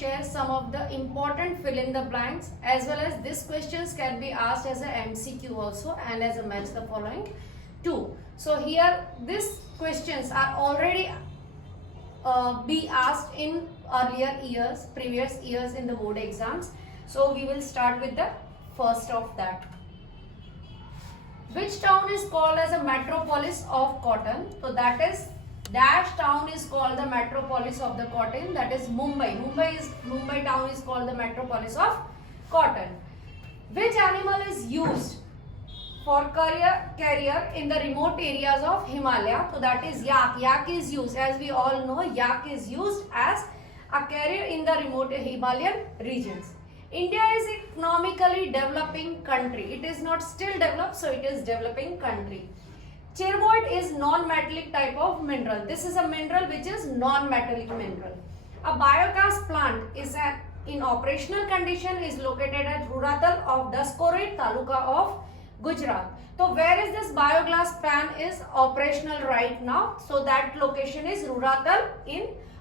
share some of the important fill in the blanks, as well as these questions can be asked as a MCQ also and as a match the following too. So here these questions are already be asked in earlier years, previous years in the board exams. So we will start with the first of that. Which town is called as a metropolis of cotton? So that is dash town is called the metropolis of the cotton, that is Mumbai. Mumbai town is called the metropolis of cotton. Which animal is used for carrier in the remote areas of Himalaya? So that is yak. Yak is used, as we all know, yak is used as a carrier in the remote Himalayan regions. India is economically developing country. It is not still developed, so it is developing country. Chairwood is non-metallic type of mineral. This is a mineral which is non-metallic mineral. A biogas plant is in operational condition, is located at Ruratal of Daskorai Taluka of Gujarat. So where is this biogas plant is operational right now? So that location is Ruratal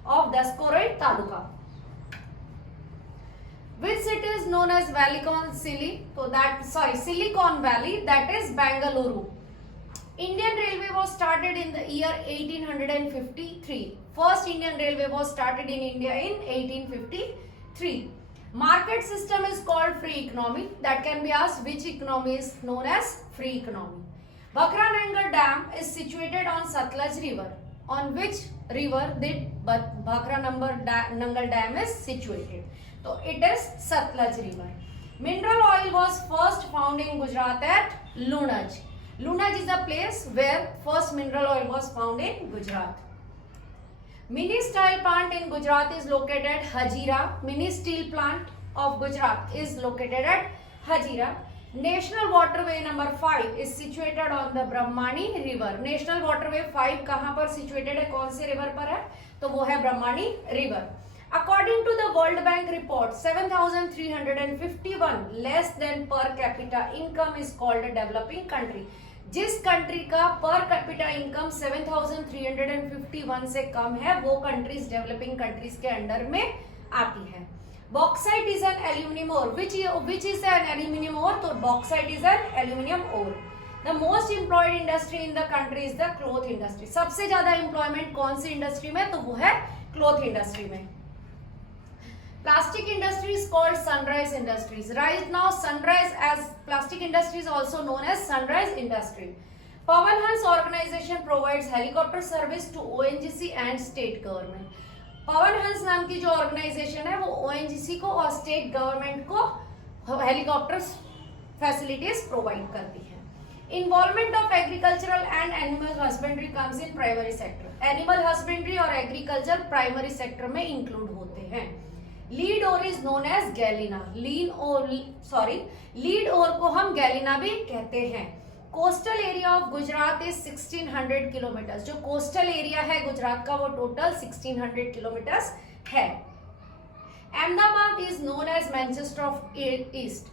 of Daskorai Taluka. Which city is known as Silicon Valley, that is Bangalore. Indian Railway was started in the year 1853. First Indian Railway was started in India in 1853. Market system is called free economy. That can be asked, which economy is known as free economy. Bhakra Dam is situated on Satluj River. On which river did Bhakra Nangal Dam is situated? So it is Satluj River. Mineral oil was first found in Gujarat at Lunaj. Lunaj is the place where first mineral oil was found in Gujarat. Mini steel plant in Gujarat is located at Hazira. Mini steel plant of Gujarat is located at Hazira. National waterway number 5 is situated on the Brahmani river. National waterway 5 कहाँ पर situated है, कौन से river पर है? तो वो है ब्रह्मणी river. According to the World Bank report, 7,351 less than per capita income is called a developing country. जिस कंट्री का पर कैपिटा इनकम 7,351 से कम है वो कंट्रीज डेवलपिंग कंट्रीज के अंडर में आती है. Bauxite is an aluminium ore. Which is an aluminium ore? तो bauxite is an aluminium ore. The most employed industry in the country is the cloth industry. सबसे ज्यादा एम्प्लॉयमेंट कौन सी industry में? तो वो है क्लोथ इंडस्ट्री में. Plastic industry is called sunrise industries. Right now, sunrise as plastic industry is also known as sunrise industry. Pawan Hans organization provides helicopter service to ONGC and state government. Pawan Hans नाम की जो organization है वो ONGC को और state government को helicopter facilities provide करती है. Involvement of agricultural and animal husbandry comes in primary sector. Animal husbandry और agriculture primary sector में include होते हैं. Lead ore is known as galena. Lead ore को हम गैलिना भी कहते हैं. Coastal area of Gujarat is 1600 kilometre. जो कोस्टल एरिया है गुजरात का वो टोटल 1600 किलोमीटर है. Ahmedabad is known as Manchester of east.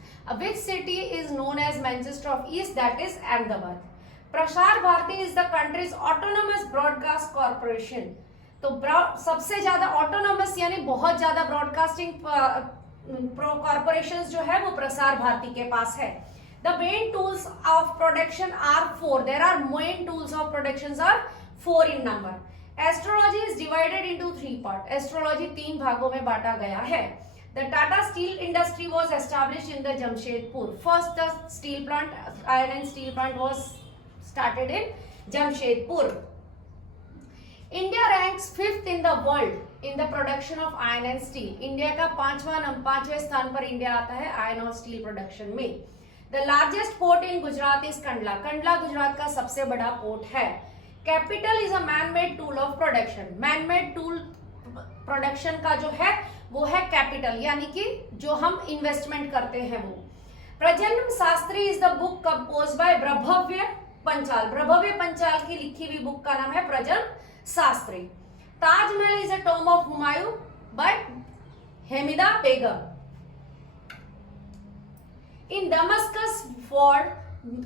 Which city is known as Manchester of east? That is Ahmedabad. Prasar Bharati is the country's autonomous broadcast corporation. तो सबसे ज्यादा autonomous यानी बहुत ज्यादा ब्रॉडकास्टिंग कॉर्पोरेशंस जो है वो प्रसार भारती के पास है. The main tools of production are 4. There are main tools of production are 4 in number. Astrology is divided into 3 part. Astrology 3 भागों में बांटा गया है. The Tata steel industry was established in the Jamshedpur. First the steel plant, iron and steel plant was started in Jamshedpur. India ranks 5th in the world in the production of iron and steel. India का 5वें स्थान पर India आता है iron और steel production में. The largest port in Gujarat is Kandla. Kandla Gujarat का सबसे बड़ा पोर्ट है. Capital is a man made tool of production. Man made tool production का जो है वो है कैपिटल, यानी कि जो हम इन्वेस्टमेंट करते हैं वो. Prajanm Shastri is the book compose by Prabhavya Panchal. Prabhavya Panchal की लिखी हुई बुक का नाम है Prajanm Shastri. Taj Mahal is a tomb of Humayun by Hamida Begum. In Damascus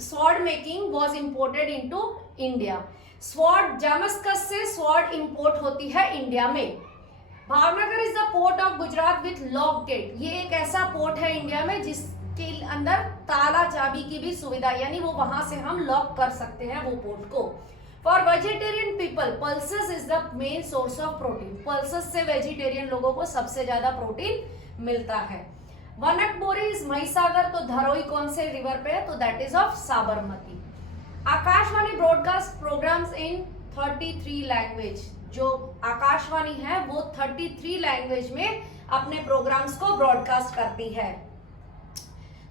sword making was imported into India. Sword, Damascus से स्वॉर्ड इंपोर्ट होती है इंडिया में. Bhavnagar is the port of Gujarat with lock gate. ये एक ऐसा पोर्ट है इंडिया में जिसके अंदर ताला चाबी की भी सुविधा, यानी वो वहां से हम लॉक कर सकते हैं वो पोर्ट को। For vegetarian people pulses is the main source of protein. Pulses से वेजिटेरियन लोगों को सबसे ज्यादा प्रोटीन मिलता है। वनकबोरी इज महिसागर, तो धरोई कौन से रिवर पे है, तो that is of Sabarmati. Akashvani broadcast programs in 33 language. जो आकाशवाणी है वो 33 लैंग्वेज में अपने प्रोग्राम्स को ब्रॉडकास्ट करती है।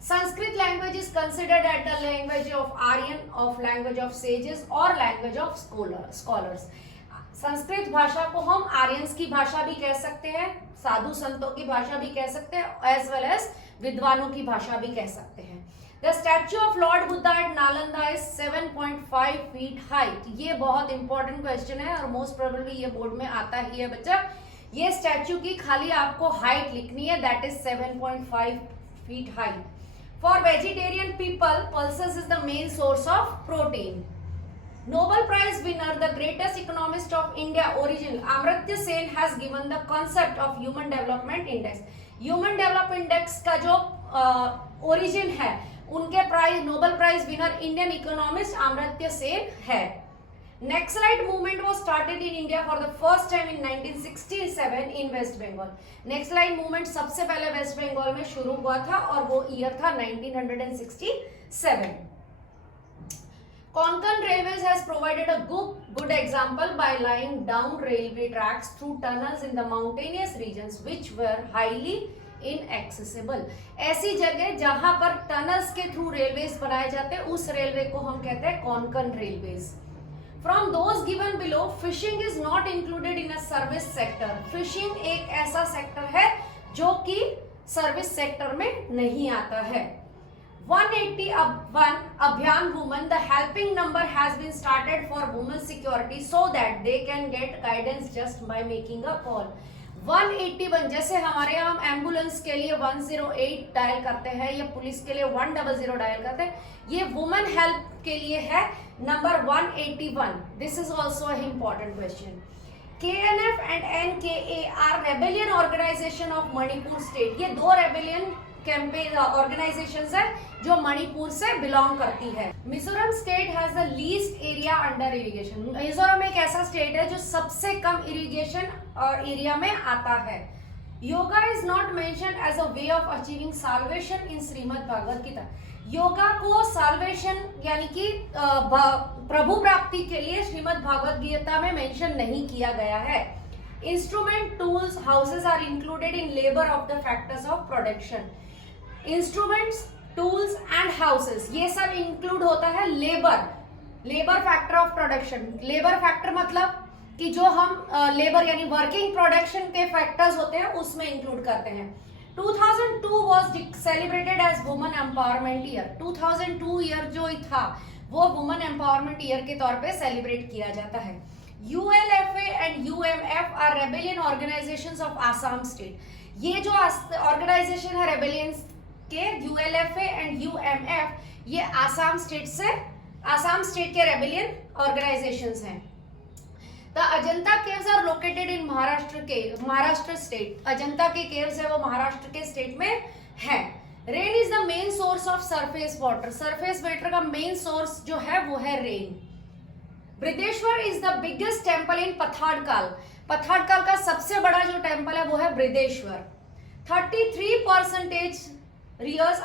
Sanskrit language is considered at the language of Aryan, of language of sages और लैंग्वेज ऑफ स्कॉलर्स। संस्कृत भाषा को हम आर्यंस की भाषा भी कह सकते हैं, साधु संतों की भाषा भी कह सकते हैं, एज वेल एज विद्वानों की भाषा भी कह सकते हैं। The statue of Lord Buddha at Nalanda is 7.5 feet height. ये बहुत इंपॉर्टेंट क्वेश्चन है और मोस्ट प्रोबेबली ये बोर्ड में आता ही है बच्चा। ये स्टैच्यू की खाली आपको हाइट लिखनी है, that is 7.5 feet height. For vegetarian people pulses is the main source of protein. Nobel Prize winner, the greatest economist of India origin, Amartya Sen has given the concept of Human Development Index. Human Development Index का जो origin है, उनके prize Nobel prize winner Indian economist Amartya Sen है। Naxalite movement was started in India for the first time in 1967 in West Bengal. Naxalite movement सबसे पहले waste Bengal में शुरू हुआ था और वो ईयर था 1967। Konkan Railways has provided a good example by laying down railway tracks through tunnels in the mountainous regions which were highly inaccessible. ऐसी जगह जहां पर टनल्स के थ्रू रेलवेज बनाए जाते हैं उस रेलवे को हम कहते हैं Konkan railways. From those given below, fishing is not included in a service sector. Fishing एक ऐसा सेक्टर है जो कि सर्विस सेक्टर में नहीं आता है। 181 Abhiyan Women, the helping number has been started for women's security so that they can get guidance just by making a call. 181 जैसे हमारे यहाँ हम एम्बुलेंस के लिए 108 डायल करते हैं या पुलिस के लिए 100 डायल करते हैं, ये वुमेन हेल्प के लिए है number 181। This is also important question. KNF and NKA are rebellion organization of Manipur state. ये दो रेबेलियन कैंपेन ऑर्गेनाइजेशंस है जो मणिपुर से बिलोंग करती है। Mizoram state has the least area under irrigation. Mizoram एक ऐसा स्टेट है जो सबसे कम इरिगेशन एरिया में आता है। Yoga is not mentioned as a way of achieving salvation in Shrimad Bhagavad Gita. Yoga को साल्वेशन यानी कि प्रभु प्राप्ति के लिए श्रीमद् भागवत गीता में मेंशन नहीं किया गया है। Instrument, tools, houses are included in labour of the factors of production. Instruments, tools and houses ये सब इंक्लूड होता है labour factor of production. Labour factor मतलब कि जो हम लेबर यानी वर्किंग प्रोडक्शन के फैक्टर्स होते हैं उसमें इंक्लूड करते हैं। 2002 was celebrated as women empowerment year. 2002 year जो था वो वुमेन एम्पावरमेंट ईयर के तौर पे सेलिब्रेट किया जाता है। ULFA and UMF are rebellion organisations of Assam state. ये जो ऑर्गेनाइजेशन है रेबेलियन के ULFA एंड UMF ये आसाम स्टेट के रेबेलियन ऑर्गेनाइजेशंस हैं। The Ajanta caves are located in Maharashtra state. Ajanta के केव्स है वो महाराष्ट्र के स्टेट में है। Rain is the main source of surface water. Surface water का मेन सोर्स जो है वो है rain. Brihadeshwara is the biggest temple in Pattadakal. Pattadakal का सबसे बड़ा जो टेम्पल है वो है Brihadeshwara. 33% areas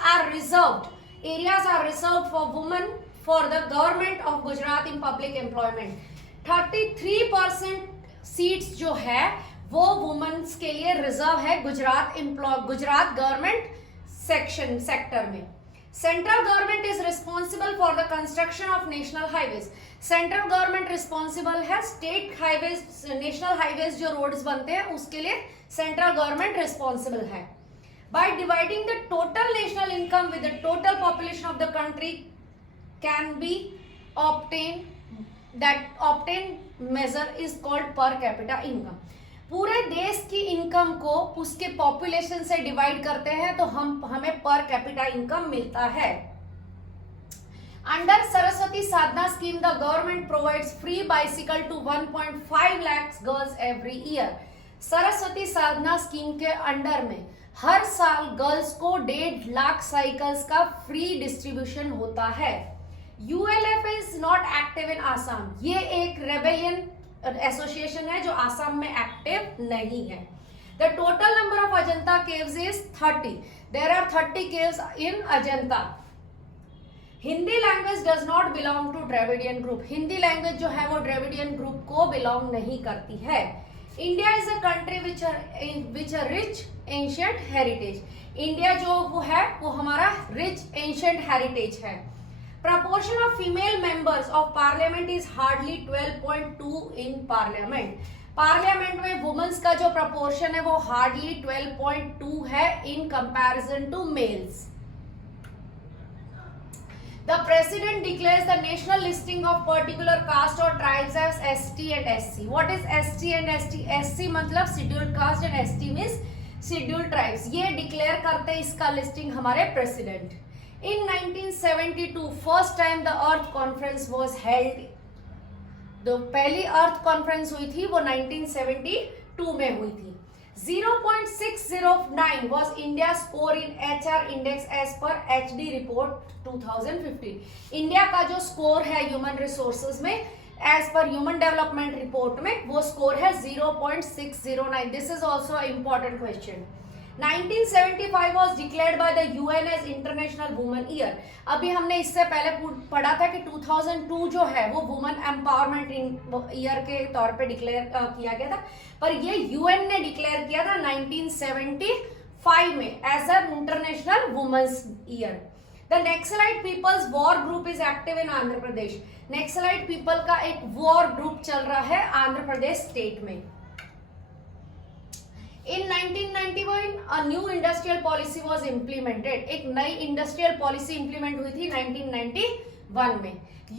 are reserved for women for the government of Gujarat in public employment. 33% seats जो है वो वुमेन्स के लिए रिजर्व है गुजरात गवर्नमेंट सेक्टर में। Central government is responsible for the construction of national highways. Central government responsible है state highways, national highways जो roads बनते हैं उसके लिए सेंट्रल गवर्नमेंट रिस्पॉन्सिबल है। By dividing the total national income with the total population of the country can be obtained measure is called per capita income. पूरे देश की इनकम को उसके पॉपुलेशन से डिवाइड करते हैं तो हमें पर कैपिटा इनकम मिलता है। Under Saraswati Sadhana scheme the government provides free bicycle to 1.5 lakhs girls every year. Saraswati Sadhana scheme के अंडर में हर साल गर्ल्स को 1.5 लाख साइकिल्स का फ्री डिस्ट्रीब्यूशन होता है। ULF is not active in Assam, ये एक रेबेलियन एसोसिएशन है जो आसाम में एक्टिव नहीं है। The total number of Ajanta caves is 30। There are 30 caves in Ajanta. Hindi language does not belong to Dravidian group, Hindi language जो है वो द्रविडियन ग्रुप को बिलोंग नहीं करती है। India is a country which a rich ancient heritage, India जो वो है वो हमारा रिच एंशियंट हेरिटेज है। Proportion of female members of parliament is hardly 12.2 in parliament, parliament में वुमेन्स का जो प्रपोर्शन है वो हार्डली 12.2 है in comparison to males. The president declares the national listing of particular caste or tribes as ST and SC. What is ST and ST? SC मतलब scheduled caste and ST means scheduled tribes. ये declare करते हैं इसका listing हमारे president. In 1972, first time the Earth Conference was held. जो पहली अर्थ conference हुई थी वो 1972 में हुई थी। 0.609 was India's score in HR index as per HD report 2015. India का जो स्कोर है ह्यूमन रिसोर्सेज में एज पर ह्यूमन डेवलपमेंट रिपोर्ट में वो स्कोर है 0.609। This is also important question. 1975 was declared by the UN as international women year. अभी हमने इससे पहले पढ़ा था कि 2002 जो है वो वुमेन एम्पावरमेंट ईयर के तौर पे डिक्लेयर किया गया था, पर ये UN ने डिक्लेयर किया था 1975 में as a international women's year. The Naxalite people's war group is active in Andhra Pradesh, Naxalite people का एक वॉर ग्रुप चल रहा है आंध्र प्रदेश स्टेट में। In 1991, a new industrial policy was implemented. एक नई इंडस्ट्रियल पॉलिसी इंप्लीमेंट हुई थी 1991 में।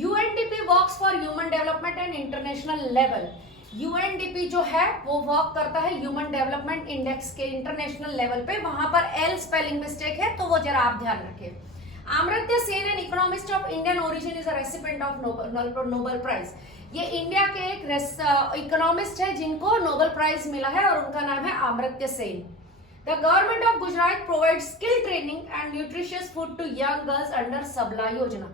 UNDP works for human development and international level. UNDP जो है वो वर्क करता है ह्यूमन डेवलपमेंट इंडेक्स के इंटरनेशनल लेवल पे। वहां पर एल स्पेलिंग मिस्टेक है तो वो जरा आप ध्यान रखें। Amartya Sen, an economist of Indian origin, is a recipient of Nobel prize. ये इंडिया के एक इकोनॉमिस्ट है जिनको नोबेल प्राइज मिला है और उनका नाम है Amartya Sen. The government of Gujarat provide skill training and nutritious food to young girls under Sabla Yojana.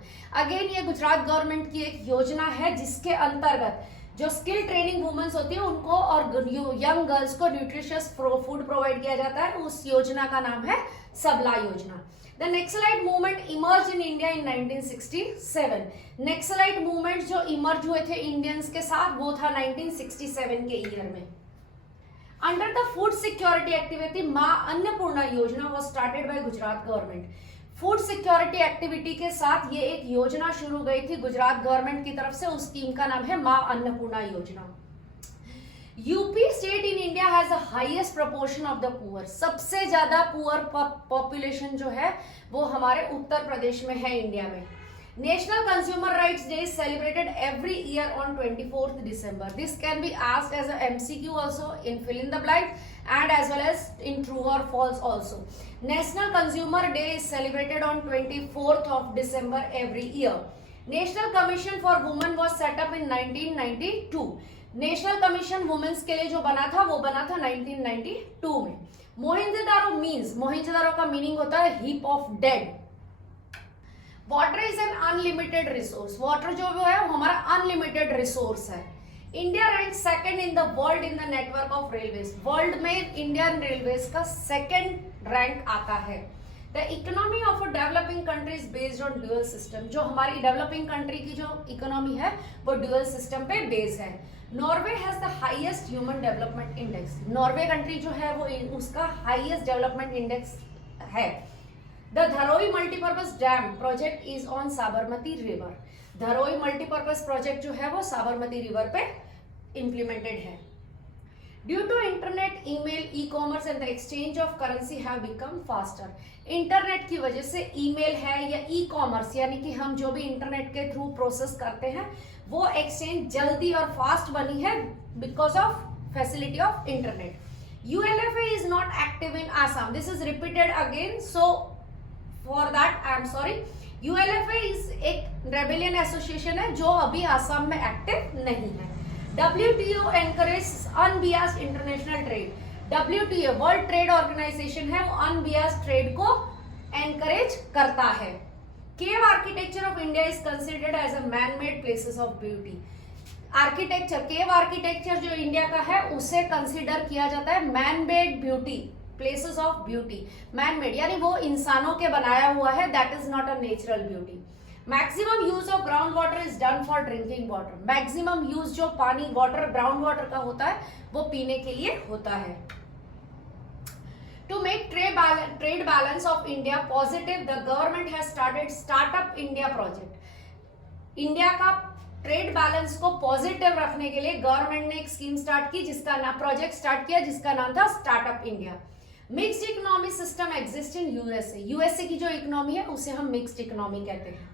Again ये गुजरात गवर्नमेंट की एक योजना है जिसके अंतर्गत जो स्किल ट्रेनिंग वुमेन्स होती है उनको और यंग गर्ल्स को न्यूट्रिशियस फूड प्रोवाइड किया जाता है। उस योजना का नाम है सबला योजना। The Naxalite movement emerged in India in 1967. Naxalite movement जो इमर्ज हुए थे इंडियंस के साथ वो था 1967 के ईयर में। Under the food security activity माँ अन्नपूर्णा योजना was started by Gujarat government. Food security activity के साथ ये एक योजना शुरू गई थी गुजरात गवर्नमेंट की तरफ से, उस स्कीम का नाम है माँ अन्नपूर्णा योजना। UP state in India has the highest proportion of the poor, सबसे ज्यादा पुअर पॉपुलेशन जो है वो हमारे उत्तर प्रदेश में है इंडिया में। National consumer rights day is celebrated every year on 24th December. This can be asked as a MCQ also in fill in the blank and as well as in true or false also. National Consumer Day is celebrated on 24th of December every year. National Commission for Women was set up in 1992. National commission women's के लिए जो बना था वो बना था 1992 में। Mohenjo-daro means, Mohenjo-daro का मीनिंग होता है heap of dead. Water is an unlimited resource, water जो है वो हमारा अनलिमिटेड रिसोर्स है। India rank second in the world in the network of railways, world में इंडियन रेलवेज का सेकंड रैंक आता है। The economy of a developing country is based on dual system, जो हमारी डेवलपिंग कंट्री की जो economy है वो ड्यूअल सिस्टम पे बेस है। Norway has the highest human development index, Norway country जो है वो उसका हाईएस्ट डेवलपमेंट इंडेक्स है। The Dharoi multipurpose dam project is on Sabarmati river, Dharoi multipurpose project जो है वो साबरमती रिवर पे इंप्लीमेंटेड है। Due to internet, email, e-commerce and the exchange of currency have become faster, internet की वजह से ईमेल है या ई-कॉमर्स यानी कि हम जो भी इंटरनेट के थ्रू प्रोसेस करते हैं वो एक्सचेंज जल्दी और फास्ट बनी है because of facility of internet. ULFA is not active in Assam. This is repeated again, so for that I am sorry. ULFA is एक रेबेलियन एसोसिएशन है जो अभी आसाम में एक्टिव नहीं है। WTO encourages unbiased international trade. WTO world trade organisation है, वो unbiased trade को एनकरेज करता है. Cave architecture of India is considered as a man made places of beauty. Architecture, cave architecture जो इंडिया का है उसे कंसिडर किया जाता है man made beauty, places of beauty. Man made यानी वो इंसानों के बनाया हुआ है, that is not a natural beauty. Maximum use of ground water is done for drinking water. Maximum use जो पानी वाटर ग्राउंड वाटर का होता है वो पीने के लिए होता है. To make trade balance of India positive, the government has started Startup India project. India का ट्रेड बैलेंस को पॉजिटिव रखने के लिए गवर्नमेंट ने एक स्कीम स्टार्ट की, जिसका नाम प्रोजेक्ट स्टार्ट किया, जिसका नाम था startup India. Mixed economy system exist in USA. USA की जो इकोनॉमी है उसे हम मिक्स्ड इकोनॉमी कहते हैं.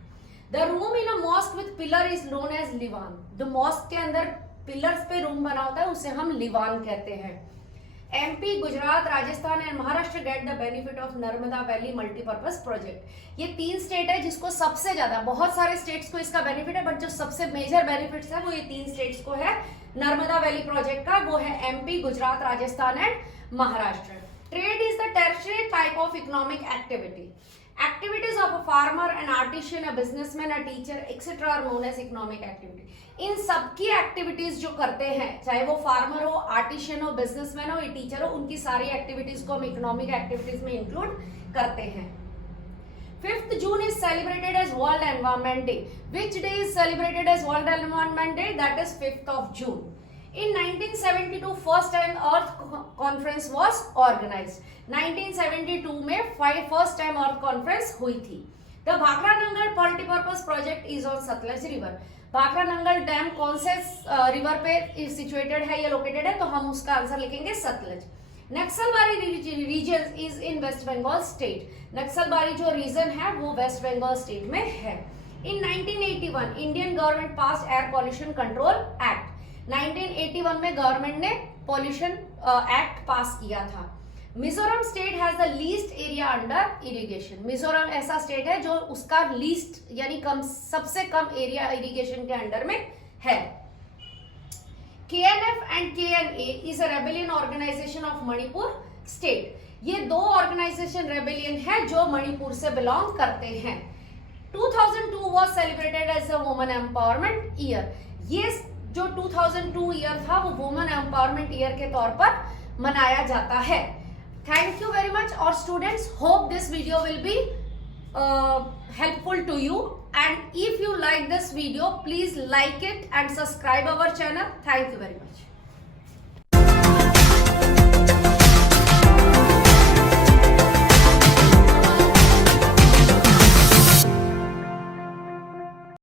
The room in a mosque with pillar is known as liwan. The mosque के अंदर पिलर्स पे रूम बना होता है, उसे हम लिवान कहते हैं. MP, Gujarat, Rajasthan and Maharashtra get the benefit of Narmada valley multipurpose project. ये 3 स्टेट है जिसको सबसे ज्यादा, बहुत सारे स्टेट्स को इसका बेनिफिट है, बट जो सबसे मेजर बेनिफिट्स है वो ये 3 स्टेट्स को है नर्मदा वैली प्रोजेक्ट का. वो है MP, Gujarat, Rajasthan and Maharashtra. Trade is the tertiary type of economic activity. Activities of a farmer, an artisan, a businessman, a teacher, etc. are known as economic activity. इन सबकी activities जो करते हैं, चाहे वो फार्मर हो, आर्टिशियन हो, बिजनेसमैन हो या टीचर हो, उनकी सारी एक्टिविटीज को हम इकोनॉमिक एक्टिविटीज में इंक्लूड करते हैं. 5th June is celebrated as World Environment Day. Which day is celebrated as World Environment Day? That is 5th of June. In 1972 first time earth conference was organised. 1972 में first time earth conference हुई थी. The Bhakra Nangal multipurpose project is on Sutlej river. Bhakra Nangal dam कौन से river पे situated है या located है, तो हम उसका आंसर लिखेंगे Sutlej. Naxalbari region is in West Bengal state. Naxalbari जो रीजन है वो वेस्ट बंगाल स्टेट में है. In 1981 Indian government pass air pollution control act. 1981 में गवर्नमेंट ने पॉल्यूशन एक्ट पास किया था. Mizoram state has the least area under irrigation. Mizoram ऐसा स्टेट है जो उसका लीस्ट यानी कम, सबसे कम एरिया इरिगेशन के अंडर में है. KNF and KNA is a rebellion organisation of Manipur state. ये 2 ऑर्गेनाइजेशन रेबेलियन है जो मणिपुर से बिलोंग करते हैं. 2002 was celebrated as a women empowerment year. ये जो 2002 ईयर था वो वुमेन एम्पावरमेंट ईयर के तौर पर मनाया जाता है. Thank you very much. और students, hope this video will be helpful to you, and if you like this video, please like it and subscribe our channel. Thank you very much.